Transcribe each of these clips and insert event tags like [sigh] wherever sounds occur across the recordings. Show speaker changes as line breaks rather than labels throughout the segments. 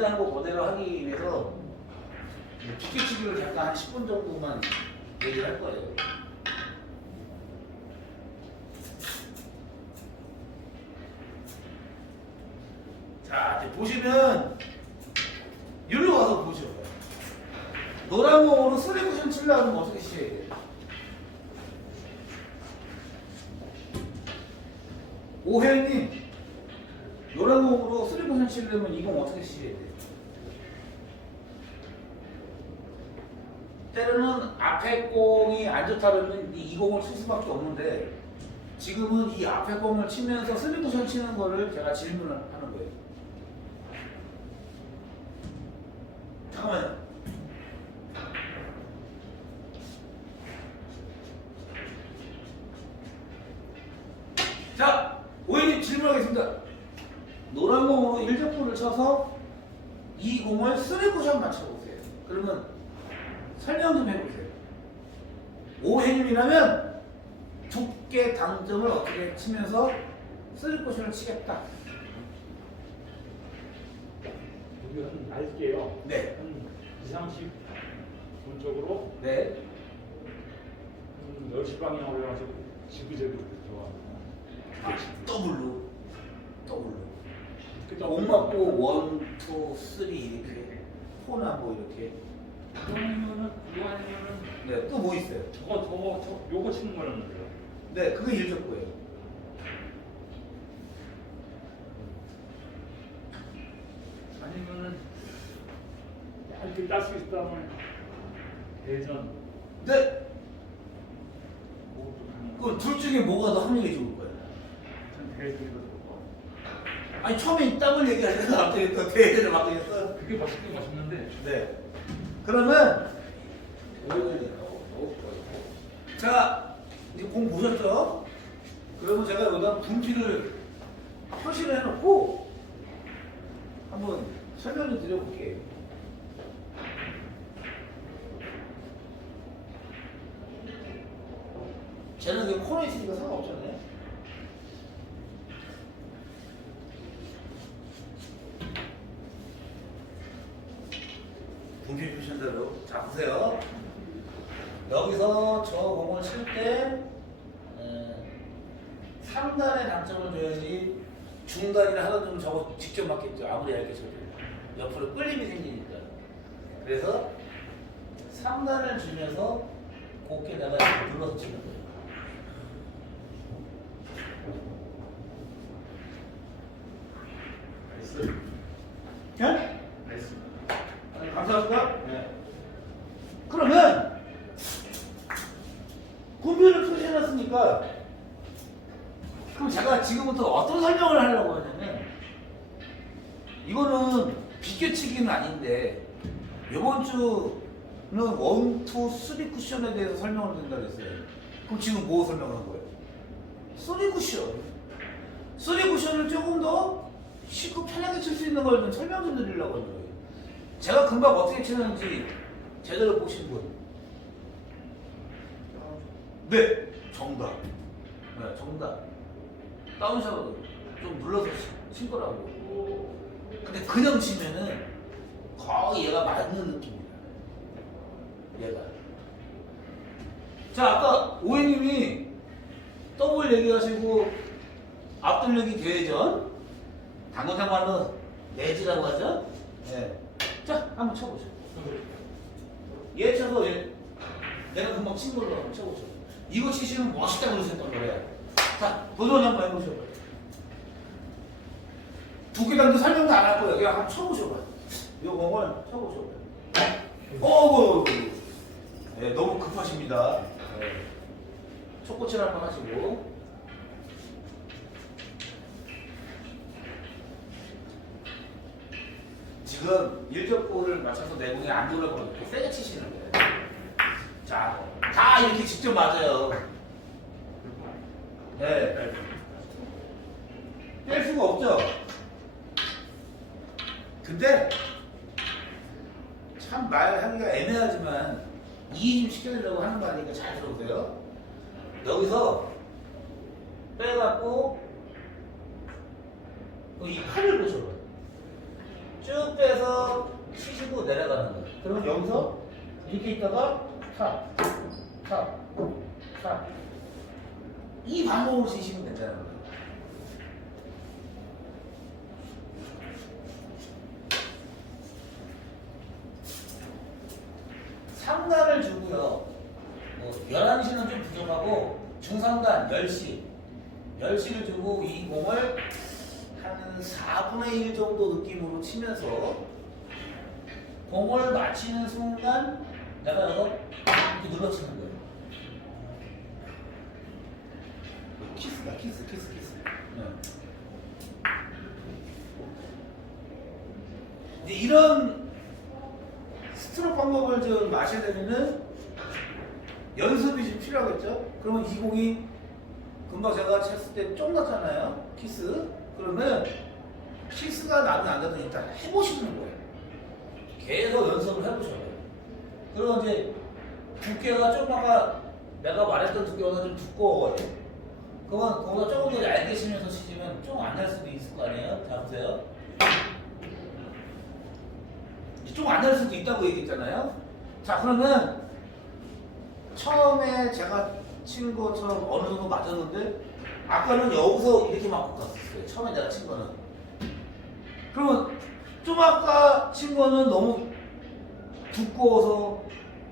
예전에 한거 그대로 하기 위해서 비켜치기를 잠깐 한 10분 정도만 얘기를 할 거예요. 자, 이제 보시면 여기로 와서 보죠. 노란 공으로 쓰리 쿠션 치려면 어떻게 시해야 돼요? 오혜님 노란 공으로 쓰리 쿠션 치려면 이공 어떻게 시해야 돼요? 때로는 앞에 공이 안 좋다 그러면 이 공을 칠 수밖에 없는데 지금은 이 앞에 공을 치면서 쓰리 쿠션 치는 거를 제가 질문을 하는 거예요. 잠깐만요. 자, 오해님 질문하겠습니다. 노란 공으로 1점포를 쳐서 이 공을 쓰리 쿠션 맞춰보세요. 그러면 설명 좀 해보세요. 오해님이라면 두께 당점을 어떻게 치면서 쓰리 쿠션을 치겠다.
여기 한 날게요.
네.
한 2, 30 분쪽으로
네.
한 10시 방향 올라가서 지그재그 들어갑니다.
아, 더블로. 더블로.
그때
옥 맞고 원, 투, 쓰리 이렇게 포나 뭐 이렇게.
아니면은 이거 아니면은
네. 또 뭐 있어요?
저거 저거 저 요거 치는 거였는데요.
네, 그게 일적고예요.
아니면은 얇게 딸수 있다면 대전
네.
뭐좀 하는 거.
그럼 둘 중에 뭐가 더 확률이 좋을 거예요?
전 대전이 더 좋고.
아니 처음에 더블 얘기하다가 갑자기 또 대회를 맡기겠어.
그게 맛있긴 맛있는데
네. 그러면 자 이제 공 보셨죠? 그러면 제가 여기다 분지를 표시를 해놓고 한번 설명을 드려볼게요. 쟤는 그 코너에 있으니까 상관없잖아요. 분필 표시한 대로 자 보세요. 여기서 저 공을 칠 때 3단의 당점을 줘야지 중단이나 하단점은 저거 직접 맞겠죠. 아무리 얇게 쳐도 옆으로 끌림이 생기니까. 그래서 3단을 주면서 곱게다가 이렇게 눌러서 치는 거예요.
나이스.
네?
나이스.
네, 감사합니다. 네. 그러면 분별을 표시해놨으니까 그럼 제가 지금부터 어떤 설명을 하려고 하냐면 이거는 비껴치기는 아닌데 이번 주는 원, 투, 쓰리 쿠션에 대해서 설명을 드린다 그랬어요. 그럼 지금 뭐 설명한 거예요? 쓰리 쿠션. 쓰리 쿠션을 조금 더 쉽고 편하게 칠 수 있는 걸 좀 설명 좀 드리려고 하는 거예요. 제가 금방 어떻게 치는지 제대로 보신 분. 네, 정답. 네, 정답. 다운샷으로 좀 눌러서 치- 친 거라고. 근데 그냥 치면은 거의 얘가 맞는 느낌이야. 얘가. 자, 아까 오해님이 더블 얘기하시고 앞돌리기 대회전 당구장 말로 내지라고 하죠. 네. 자, 한번 쳐보죠. 얘 쳐서 얘, 내가 금방 친 걸로 한번 쳐보죠. 이거 치시면 멋있다고 그러셨던 거래. 자, 도전 한번 해보셔봐요. 두 개당도 설명도 안 할 거예요. 그냥 한번 쳐보셔봐요. 이 공을 쳐보셔봐요. 어우, 네, 너무 급하십니다. 네. 초코칠 한번 하시고. 지금 일적골을 맞춰서 내공이 안 돌아버리고 이렇게 세게 치시는 거예요. 자, 다 이렇게 직접 맞아요. 네. 뺄 수가 없죠. 근데 참 말하기가 애매하지만 이해 좀 시켜주려고 하는 거 아니니까 잘 들어보세요. 여기서 빼갖고 이 팔을 보셔봐. 쭉쭉 빼서 치시고 내려가는 거예요. 그러면 여기서 이렇게 있다가 탑, 탑, 탑. 이 방법으로 치시면 된다는 거예요. 상단을 주고요. 뭐 11시는 좀 부족하고 중상단 10시 10시를 주고 이 공을 한 4분의 1 정도 느낌으로 치면서 공을 맞히는 순간 내가 이거 이렇게 눌러치는 거예요. 키스다 키스 키스 키스. 네. 이런 스트로크 방법을 좀 마셔야 되면은 연습이 좀 필요하겠죠? 그러면 이 공이 금방 제가 쳤을 때 쫑났잖아요? 키스. 그러면 키스가 나면 안 나든 일단 해보시는 거예요. 계속 연습을 해보셔야 돼요. 그리고 이제 두께가 좀 아까 내가 말했던 두께보다 좀 두꺼워요. 그러면 거기다 조금 더 얇게 치면서 치시면 좀 안 날 수도 있을 거 아니에요? 자, 보세요. 좀안날 수도 있다고 얘기했잖아요. 자, 그러면 처음에 제가 친 것처럼 어느 정도 맞았는데 아까는 여기서 이렇게 맞고 갔었어요. 처음에 내가 친 거는. 그러면 좀 아까 친 거는 너무 두꺼워서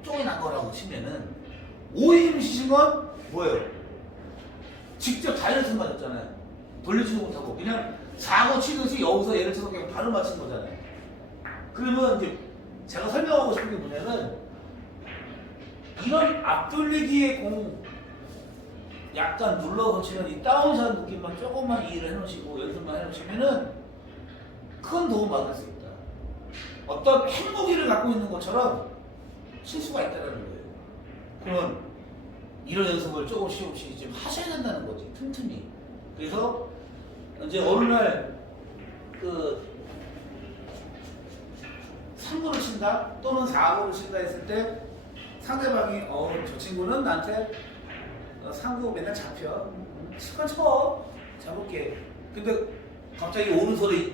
쪼이 난 거라고 치면은 오임 치신 건 뭐예요? 직접 다이어트 맞았잖아요. 돌리지도 못하고 그냥 사고 치듯이 여기서 예를 들어서 그냥 바로 맞힌 거잖아요. 그러면 이제 제가 설명하고 싶은 게 뭐냐면 이런 앞돌리기의 공 약간 눌러서 치는 이 다운샷 느낌만 조금만 이해를 해놓으시고 연습만 해놓으시면은 큰 도움 받을 수 있다. 어떤 핵무기를 갖고 있는 것처럼 칠 수가 있다는 거예요. 그런 이런 연습을 조금씩 조금씩 좀 하셔야 된다는 거지 틈틈이. 그래서 이제 어느 날그 3구를 친다 또는 4구를 친다 했을 때 상대방이 어 저 친구는 나한테 어, 3구 맨날 잡혀. 치건 쳐. 잡을게. 근데 갑자기 오른손에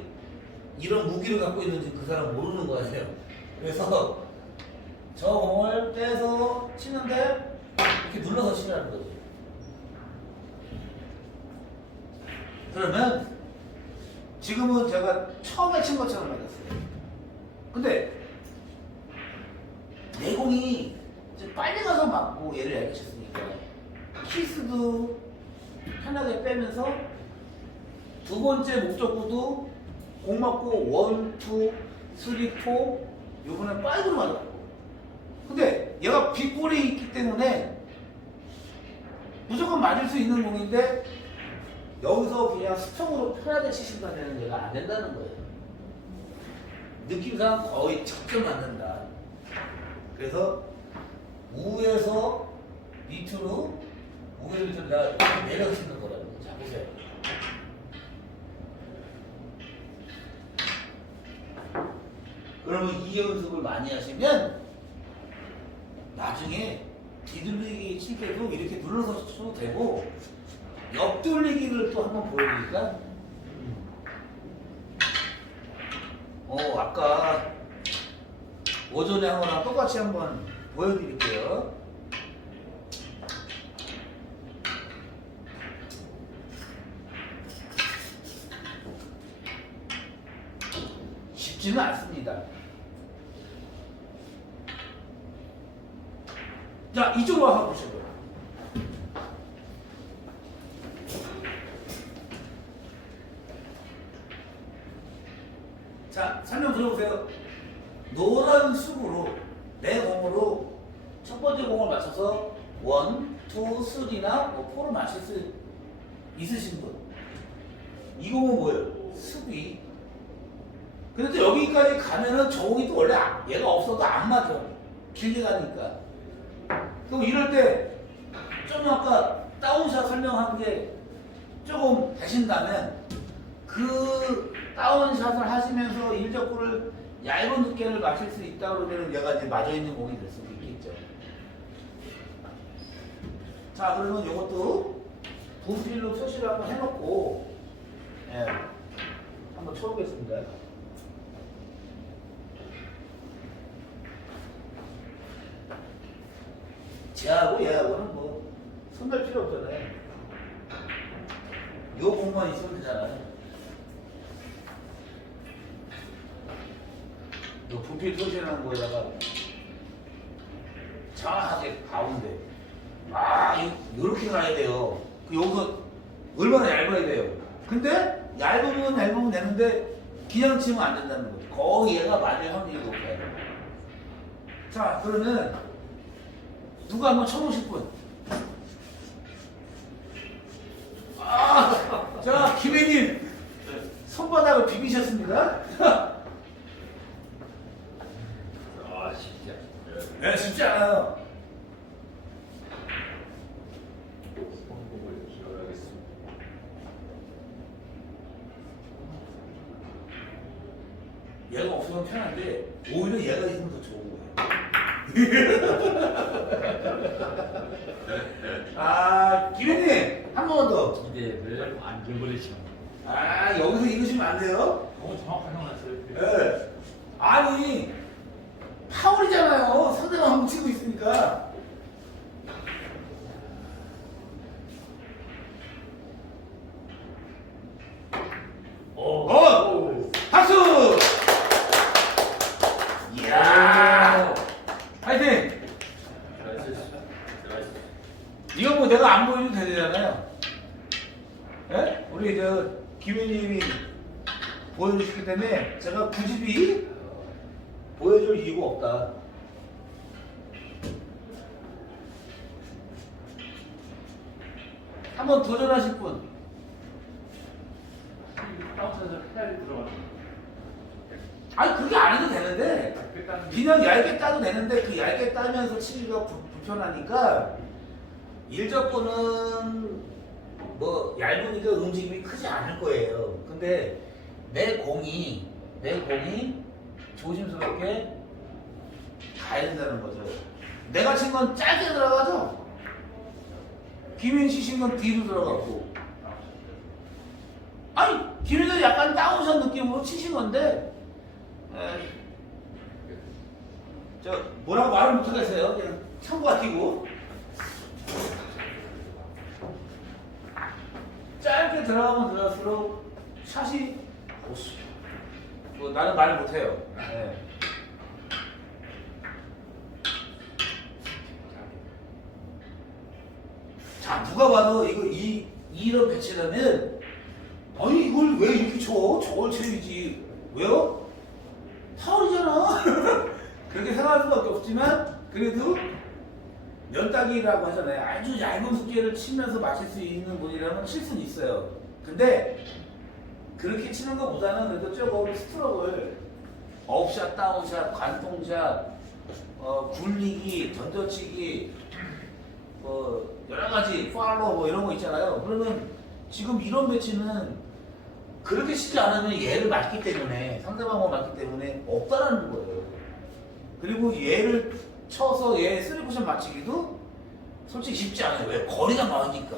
이런 무기를 갖고 있는지 그 사람 모르는 거예요? 그래서 저 공을 떼서 치는데 이렇게 눌러서 치라는 거지 그러면 지금은 제가 처음에 친 것처럼 근데 내공이 빨리 가서 맞고 얘를 얇게 쳤으니까 키스도 편하게 빼면서 두 번째 목적구도 공 맞고 원, 투, 쓰리, 포 요번에 파이브로 맞았고. 근데 얘가 빗볼이 있기 때문에 무조건 맞을 수 있는 공인데 여기서 그냥 스톱으로 편하게 치신다면 얘가 안 된다는 거예요 느낌상 거의 적절 맞는다. 그래서 우에서 밑으로 우에서 밑으로 내가 이렇게 내려 치는 거라는 거죠. 자 보세요. 그러면 이 연습을 많이 하시면 나중에 뒤돌리기 칠 때도 이렇게 눌러서 쳐도 되고 옆돌리기를 또 한번 보여드릴까? 어, 아까 오전에 한 거랑 똑같이 한번 보여드릴게요. 쉽지는 않습니다. 자, 이쪽으로 보시고요. 자, 설명 들어보세요. 노란 숲으로 내 공으로 첫 번째 공을 맞춰서 원, 투, 쓰리나 뭐 포를 맞출 수 있으신 분. 이 공은 뭐예요? 숲이. 근데 또 여기까지 가면은 저 공이 또 원래 안- 얘가 없어도 안 맞아. 길게 가니까. 그럼 이럴 때 좀 아까 다운샷 설명한 게 조금 되신다면 그 다운샷을 하시면서 일적구를 얇은 두께를 맞출 수 있다 그러면 얘가 이제 맞아 있는 공이 될 수도 있겠죠. 자 그러면 이것도 분필로 표시를 한번 해놓고 예. 한번 쳐보겠습니다. 야하고 얘하고는 뭐 손댈 필요 없잖아요. 요 공만 있으면 되잖아요. 요 부피 표시하는 거에다가 정확하게 가운데 아 요렇게 가야 돼요. 그 요거 얼마나 얇아야 돼요. 근데 얇으면 얇으면 되는데 그냥 치면 안 된다는 거죠. 거의 얘가 맞을 확률이 높아요. 자 그러면 누가 한번 쳐보실 분? 아, 자 김혜님 손바닥을 비비셨습니다.
아 진짜
네, 쉽지 않아요.
성공을 기원하겠습니다.
얘가 없으면 편한데 오히려 얘가 있으면 더 좋은 거예요. [laughs] 아 김혜님 한번 더.
기대를 안 줘버리시면
아 여기서 이러시면 안 돼요.
너무 정확하게 나왔어요.
예. 아니 파울이잖아요. 상대가 뭉치고 있으니까.
오.
어! 박수! 이야! 파이팅! 이거 뭐 내가 안 보여도 되잖아요. 예? 우리 저 김현님이 보여주시기 때문에 제가 굳이 보여줄 이유가 없다. 한번 도전하실 분. 아니 그게 안 해도 되는데 그냥 얇게 따도 되는데 그 얇게 따면서 치기가 불- 불편하니까 일적분은 뭐 얇으니까 움직임이 크지 않을 거예요. 근데 내 공이 내 공이 조심스럽게 가야 된다는 거죠. 내가 친 건 짧게 들어가죠. 김인 씨신 건 뒤로 들어갔고. 아니 김인은 약간 다운샷 느낌으로 치신 건데. 에, 저 뭐라고 말을 못하겠어요. 그냥 참고하시고 짧게 들어가면 들어갈수록 샷이 오씨. 뭐 나는 말을 못해요. 네. 자 누가 봐도 이거 이 이런 배치라면 아니 이걸 왜 이렇게 쳐? 저걸 쳐야지. 왜요? 파울이잖아. [laughs] 그렇게 생각할 수밖에 없지만 그래도 면따기라고 하잖아요. 아주 얇은 숙제를 치면서 마실 수 있는 분이라면 칠 수는 있어요. 근데 그렇게 치는 것보다는 그래도 조금 스트로크를 업샷, 다운샷, 관통샷, 어, 굴리기, 던져치기, 뭐 여러 가지 팔로 뭐 이런 거 있잖아요. 그러면 지금 이런 배치는 그렇게 치지 않으면 얘를 맞기 때문에 상대방을 맞기 때문에 없다라는 거예요. 그리고 얘를 쳐서 얘 쓰리쿠션 맞추기도 솔직히 쉽지 않아요. 왜 거리가 멀으니까.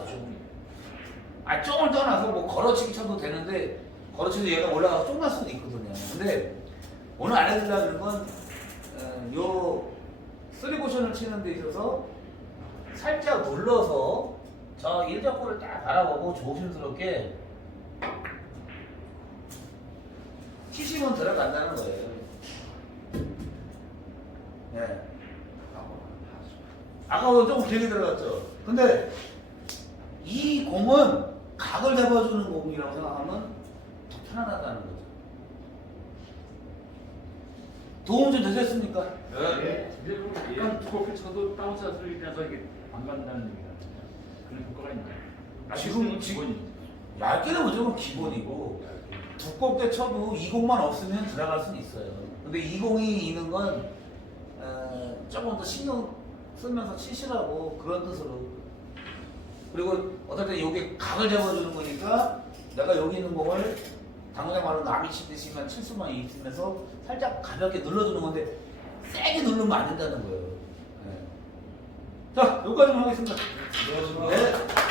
아 점을 떠나서 뭐 걸어치기 쳐도 되는데 걸어치기 얘가 올라가서 쫑날 수도 있거든요. 근데 오늘 알려드리려는 건 어, 요 쓰리쿠션을 치는 데 있어서 살짝 눌러서 저 일적구를 딱 바라보고 조심스럽게 치시면 들어간다는 거예요. 네. 아까보다 조금 길게 들어갔죠. 근데 이 공은 각을 잡아주는 공이라고 생각하면 더 편안하다는 거죠. 도움 좀 되셨습니까?
뭐 약간 두껍게 쳐도 다운차를 인해서 이게 안 간다는 얘기가 그런 효과가 있나요?
아, 지금-
기본이
얇게는 무조건 기본이고 두껍게 쳐도 이 공만 없으면 들어갈 수는 있어요. 근데 이 공이 있는 건 어, 조금 더 신경 쓰면서 치시라고 그런 뜻으로. 그리고 어떨 때 이게 각을 잡아주는 거니까 내가 여기 있는 공을 당장 말로 남이 치듯이만 칠 수만 있으면서 살짝 가볍게 눌러주는 건데 세게 누르면 안 된다는 거예요. 네. 자, 여기까지만 하겠습니다. 네.